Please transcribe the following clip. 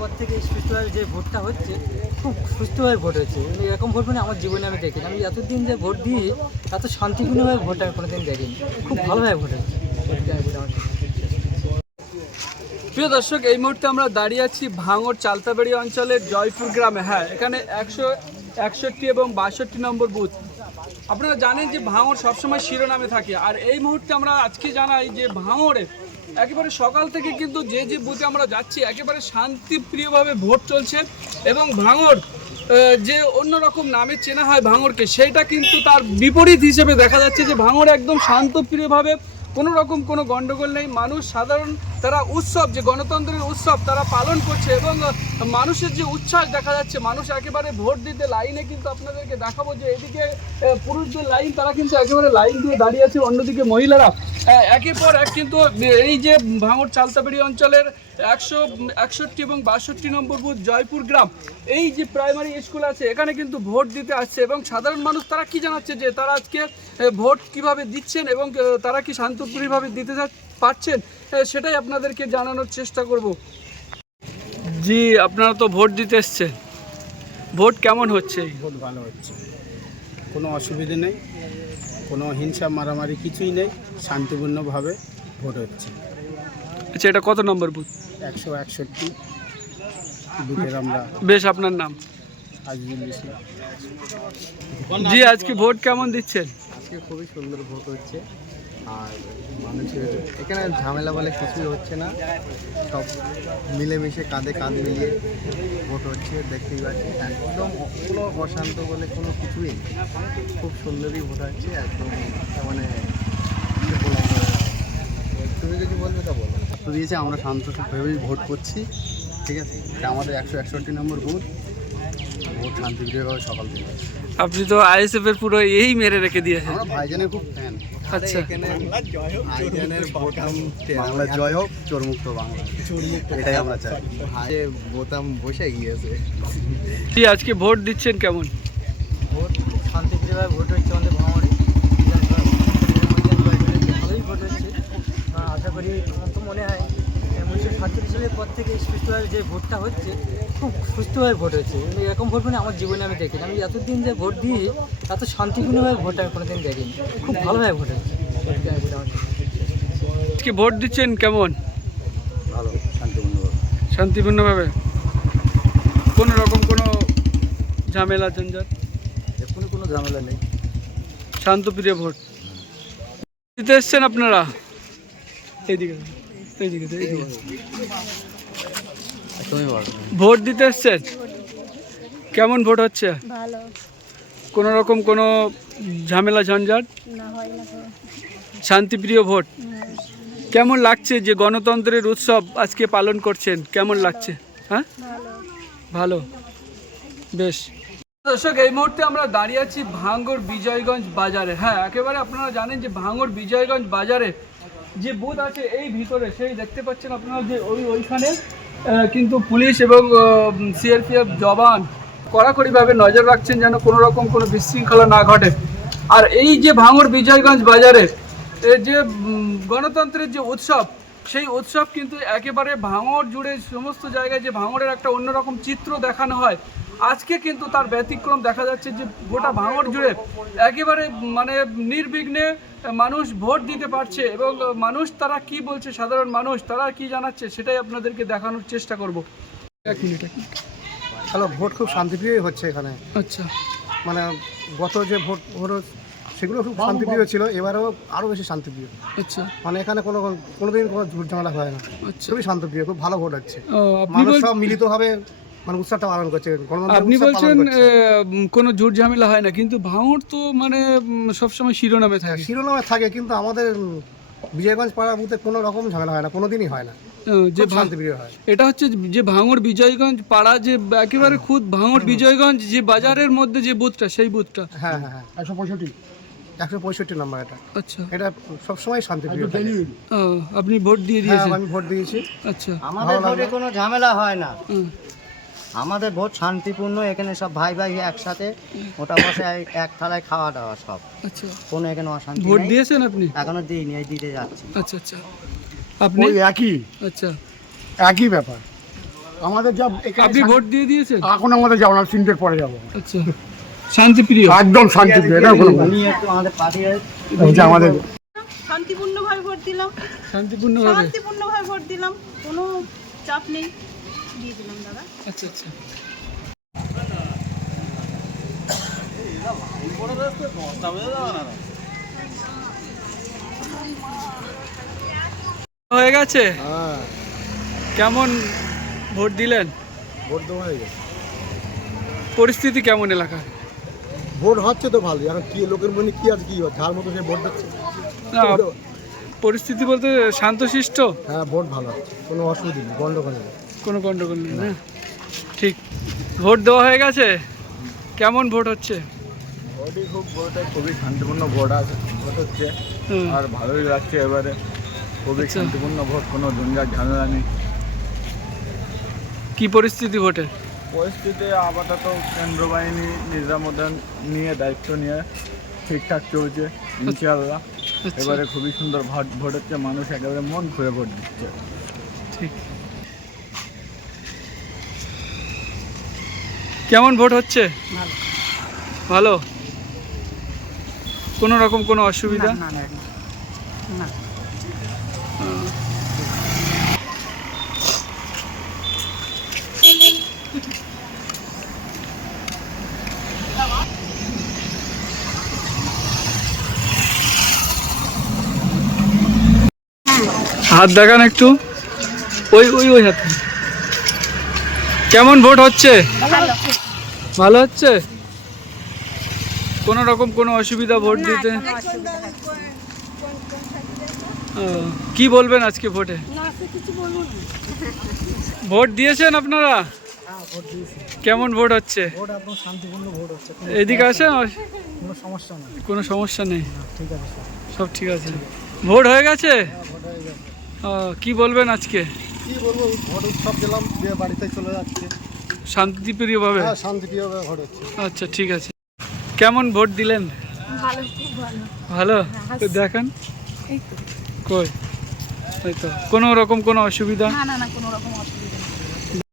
পর থেকে সুষ্ঠুভাবে যে ভোটটা হচ্ছে খুব সুষ্ঠুভাবে ভোট হচ্ছে। এরকম ভোট মানে আমার জীবনে আমি দেখিনি। আমি এতদিন যে ভোট দিই এত শান্তিপূর্ণভাবে ভোট আমি কোনোদিন দেখিনি। খুব ভালোভাবে ভোট হচ্ছে। প্রিয় দর্শক, এই মুহূর্তে আমরা দাঁড়িয়ে আছি ভাঙড় চালতাবাড়ি অঞ্চলের জয়পুর গ্রামে। হ্যাঁ, এখানে 161 এবং 62 নম্বর বুথ। আপনারা জানেন যে ভাঙড় সবসময় শিরোনামে থাকে, আর এই মুহূর্তে আমরা আজকে জানাই যে ভাঙড়ে একেবারে সকাল থেকে কিন্তু যে বুথে আমরা যাচ্ছি একেবারে শান্তিপ্রিয়ভাবে ভোট চলছে। এবং ভাঙড় যে অন্যরকম নামে চেনা হয় ভাঙড়কে, সেইটা কিন্তু তার বিপরীত হিসেবে দেখা যাচ্ছে যে ভাঙড় একদম শান্তপ্রিয়ভাবে কোনো রকম কোনো গণ্ডগোল নেই। মানুষ সাধারণ তারা উৎসব, যে গণতন্ত্রের উৎসব তারা পালন করছে এবং মানুষের যে উচ্ছ্বাস দেখা যাচ্ছে, মানুষ একেবারে ভোট দিতে লাইনে, কিন্তু আপনাদেরকে দেখাবো যে এদিকে পুরুষদের লাইন, তারা কিন্তু একেবারে লাইন দিয়ে দাঁড়িয়ে আছে, অন্যদিকে মহিলারা একের পর এক কিন্তু এই যে ভাঙড় চালতাবাড়ি অঞ্চলের 161 এবং 62 নম্বর বুথ জয়পুর গ্রাম, এই যে প্রাইমারি স্কুল আছে এখানে কিন্তু ভোট দিতে আসছে। এবং সাধারণ মানুষ তারা কি জানাচ্ছে যে তারা আজকে ভোট কিভাবে দিচ্ছেন এবং তারা কি শান্তপ্রিয়ভাবে দিতে পারছেন, সেটাই আপনাদেরকে জানানোর চেষ্টা করব। জি, আপনারা তো ভোট দিতে এসছেন, ভোট কেমন হচ্ছে? ভোট ভালো হচ্ছে, কোনো অসুবিধে নেই, কোনো হিংসা মারামারি কিছুই নেই, শান্তিপূর্ণভাবে ভোট হচ্ছে। আচ্ছা, এটা কত নম্বর বুথ? 161 বুথের আমরা। বেশ, আপনার নাম? আজিজুল ইসলাম। জি, আজকে ভোট কেমন দিচ্ছেন? আজকে খুবই সুন্দর ভোট হচ্ছে, আর মানুষের এখানে ঝামেলা বলে কিছুই হচ্ছে না, সব মিলেমিশে কাঁধে কাঁধ মিলিয়ে ভোট হচ্ছে। দেখতেই পাচ্ছি একদম কোনো অশান্ত বলে কোনো কিছুই নেই, খুব সুন্দরই ভোট হচ্ছে একদম। মানে কি বলবো, তুমি যদি বলবে তা বলো। তো দিয়েছে, আমরা শান্তভাবেই ভোট করছি, ঠিক আছে। এটা আমাদের 161 নম্বর বুথ, ভোট শান্তিপ্রিয়ভাবে সকাল থেকে। আপনি তো আইএসএফ এর পুরো এই মেরে রেখে দিয়েছেন। আমরা ভাইজানের খুব ফ্যান। আচ্ছা, ভাইজানের বাংলা জয় হোক, চোরমুক্ত বাংলা, এটাই আমরা চাই। ভাই বোতাম বসে গিয়েছে। জি, আজকে ভোট দিচ্ছেন কেমন? ভোট খুব শান্তিপ্রিয়ভাবে ভোট হচ্ছে আমাদের ভাঙড়ে। ভালোই ভোট হচ্ছে। আশা করি, আমার তো মনে হয় 1947 সালের পর থেকে সুষ্ঠুভাবে যে ভোটটা হচ্ছে খুব সুষ্ঠুভাবে ভোট হচ্ছে। এরকম ভোট মানে আমার জীবনে আমি দেখিনি। আমি এতদিন যে ভোট দিই এত শান্তিপূর্ণভাবে ভোট আমি কোনোদিন দেখিনি। খুব ভালোভাবে ভোট হচ্ছে। আজকে ভোট দিচ্ছেন কেমন? ভালো, শান্তিপূর্ণভাবে। শান্তিপূর্ণভাবে, কোনো রকম কোনো ঝামেলা ঝঞ্ঝাট? এখনই কোনো ঝামেলা নেই, শান্তপ্রিয় ভোট দিতে এসছেন আপনারা? এইদিকে এইদিকে এইদিকে ভোট দিতে এসছেন, কেমন ভোট হচ্ছে? ভালো। কোনো রকম কোনো ঝামেলা ঝঞ্ঝাট? না, হয় না তো। শান্তিপ্রিয় ভোট। কেমন লাগছে যে গণতন্ত্রের উৎসব আজকে পালন করছেন, কেমন লাগছে? হ্যাঁ, ভালো। ভালো, বেশ। দর্শক, এই মুহূর্তে আমরা দাঁড়িয়ে আছি ভাঙড় বিজয়গঞ্জ বাজারে। হ্যাঁ, একেবারে আপনারা জানেন যে ভাঙড় বিজয়গঞ্জ বাজারে যে বুথ আছে এই ভিতরে, সেই দেখতে পাচ্ছেন আপনারা যে ওইখানে কিন্তু পুলিশ এবং সিআরপিএফ জওয়ান কড়াকড়িভাবে নজর রাখছেন যেন কোনো রকম কোনো বিশৃঙ্খলা না ঘটে। আর এই যে ভাঙড় বিজয়গঞ্জ বাজারে যে গণতন্ত্রের যে উৎসব, সেই উৎসব কিন্তু একেবারে ভাঙড় জুড়ে সমস্ত জায়গায় যে ভাঙড়ের একটা অন্যরকম চিত্র দেখানো হয়, আজকে কিন্তু তার ব্যতিক্রম দেখা যাচ্ছে যে গোটা ভাঙড় জুড়ে একেবারে মানে নির্বিঘ্নে মানুষ ভোট দিতে পারছে। এবং মানুষ তারা কি বলছে, সাধারণ মানুষ তারা কি জানাচ্ছে, সেটাই আপনাদেরকে দেখানোর চেষ্টা করব। এক মিনিট। হ্যালো, ভোট খুব শান্তিপ্রিয় হচ্ছে এখানে। আচ্ছা, মানে গত যে ভোট সেগুলো খুব শান্তিপ্রিয় ছিল, এবারেও আরও বেশি শান্তিপ্রিয়। আচ্ছা, মানে এখানে কোনোদিন কোনো ঝুট ঝামেলা হয় না, আচ্ছা। খুবই শান্তিপ্রিয়, খুব ভালো ভোট হচ্ছে। আপনি মানুষ সব মিলিতভাবে মানে উৎসবটা পালন করছে, আপনি বলছেন কোনো ঝুট ঝামেলা হয় না, কিন্তু ভাঙড় তো মানে সবসময় শিরোনামে থাকে। শিরোনামে থাকে, কিন্তু আমাদের বিজয়গঞ্জ পাড়া বুথে কোনো রকম ঝামেলা হয় না, কোনোদিনই হয় না, যে শান্তিপ্রিয় হয়। এটা হচ্ছে যে ভাঙড় বিজয়গঞ্জ পাড়া, যে একেবারে খুদ ভাঙড় বিজয়গঞ্জ যে বাজারের মধ্যে যে বুথটা, সেই বুথটা। হ্যাঁ হ্যাঁ হ্যাঁ, 165 নম্বর এটা। আচ্ছা, এটা সবসময় শান্তিপ্রিয় থাকে। আপনি ভোট দিয়ে দিয়েছেন? আমি ভোট দিয়েছি। আচ্ছা, আমাদের ভোটে কোনো ঝামেলা হয় না, হুম। আমাদের ভোট শান্তিপূর্ণ। এখানে সব ভাই ভাই একসাথে ওটা বসে এক থালায় খাওয়া দাওয়া সব, আচ্ছা। কোনো এখানে অশান্তি ভোট নেই। দিয়েছেন আপনি? এখনো দিইনি, এই দিতে যাচ্ছি। আচ্ছা, আচ্ছা। আপনি? ওই একই আচ্ছা, একই ব্যাপার। আমাদের যা আপনি ভোট দিয়ে দিয়েছেন? এখন আমাদের যাবো না, 3টের পরে যাবো। আচ্ছা, শান্তিপ্রিয়। একদম শান্তিপ্রিয়, এটা কোনো উনি একটু আমাদের পার্টি হচ্ছে আমাদের শান্তিপূর্ণভাবে ভোট দিলাম, শান্তিপূর্ণভাবে। শান্তিপূর্ণভাবে ভোট দিলাম, কোনো চাপ নেই, দিয়ে দিলাম দাদা। আচ্ছা আচ্ছা। হয়ে গেছে? কেমন ভোট দিলেন? ভোট দেওয়া হয়ে গেছে, পরিস্থিতি কেমন এলাকার? ভোট হচ্ছে তো ভালো। এখন কি লোকের মনে কি আছে, কি যার মতো সে ভোট দিচ্ছে। না, পরিস্থিতি বলতে শান্তশিষ্ট? হ্যাঁ, ভোট ভালো হচ্ছে, কোনো অসুবিধা নেই, গন্ডগোল নেই। কোনো গন্ডগোল নেই না? ঠিক। ভোট দেওয়া হয়ে গেছে? কেমন ভোট হচ্ছে? ভোটটা খুবই শান্তিপূর্ণ ভোট হচ্ছে, হুম। আর ভালোই লাগছে এবারে। খুবই আচ্ছা। শান্তিপূর্ণ ভোট, কোনো ঝঞ্ঝাট ঝামেলা নেই। কি পরিস্থিতি ভোটের? পরিস্থিতি আপাতত কেন্দ্র বাহিনী নিরাপত্তা নিয়ে দায়িত্ব নিয়ে ঠিকঠাক চলছে ইনশাআল্লাহ। আচ্ছা। এবারে খুবই সুন্দর ভোট হচ্ছে, মানুষ একেবারে মন খুলে ভোট দিচ্ছে। ঠিক। কেমন ভোট হচ্ছে? ভালো। কোনো রকম কোনো অসুবিধা? হাত দেখান একটু, ওই ওই ওই হাতে। কেমন ভোট হচ্ছে? ভালো হচ্ছে? কোনো রকম কোনো অসুবিধা ভোট দিতে? ও, কি বলবেন আজকে ভোটে? ভোট দিয়েছেন আপনারা? কেমন ভোট হচ্ছে? ভোট একদম শান্তিপূর্ণ ভোট হচ্ছে, এদিকে আসেন। কোনো সমস্যা নেই। কোনো সমস্যা নেই, ঠিক আছে, সব ঠিক আছে। ভোট হয়ে গেছে? ও, কি বলবেন আজকে? কি বলবো, ভোট উৎসব দিলাম, দিয়ে বাড়িতে চলে যাচ্ছে। শান্তিপ্রিয়ভাবে? হ্যাঁ, শান্তিপ্রিয়ভাবে ভোট হচ্ছে। আচ্ছা, ঠিক আছে। কেমন ভোট দিলেন? ভালো, খুব ভালো। ভালো? তো দেখান। কই? ওই তো, কোনো রকম কোনো অসুবিধা? না না না, কোনো রকম অসুবিধা